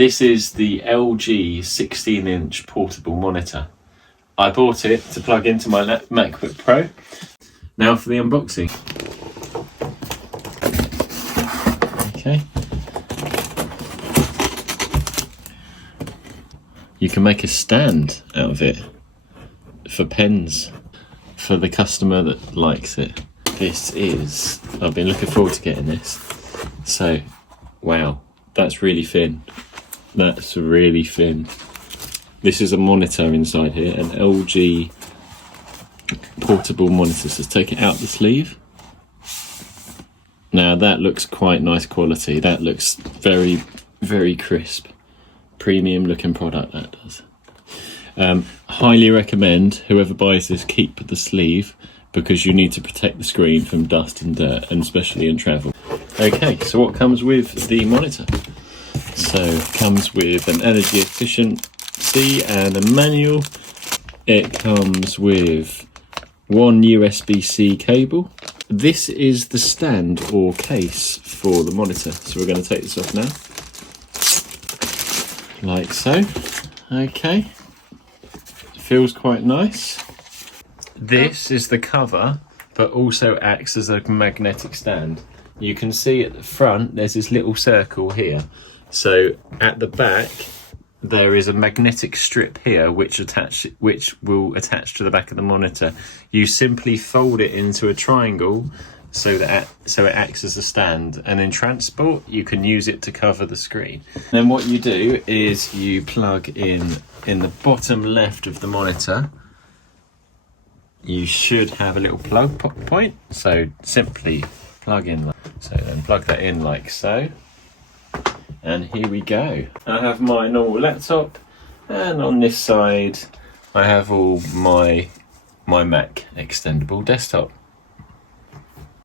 This is the LG 16-inch portable monitor. I bought it to plug into my MacBook Pro. Now for the unboxing. Okay. You can make a stand out of it for pens for the customer that likes it. I've been looking forward to getting this. So, wow, that's really thin. That's really thin. This is a monitor inside here, an LG portable monitor. So let's take it out the sleeve. Now that looks quite nice quality. That looks very, very crisp. Premium looking product, that does. Highly recommend whoever buys this keep the sleeve, because you need to protect the screen from dust and dirt, and especially in travel. Okay, so what comes with the monitor? So it comes with an energy efficiency and a manual. It comes with one USB-C cable. This is the stand or case for the monitor. So we're going to take this off now. Like so. Okay. Feels quite nice. This is the cover, but also acts as a magnetic stand. You can see at the front there's this little circle here. So at the back there is a magnetic strip here which will attach to the back of the monitor. You simply fold it into a triangle so it acts as a stand, and in transport you can use it to cover the screen. Then what you do is you plug in the bottom left of the monitor. You should have a little plug point, so simply plug in. So then plug that in like so, and here we go. I have my normal laptop, and on this side I have all my Mac extendable desktop.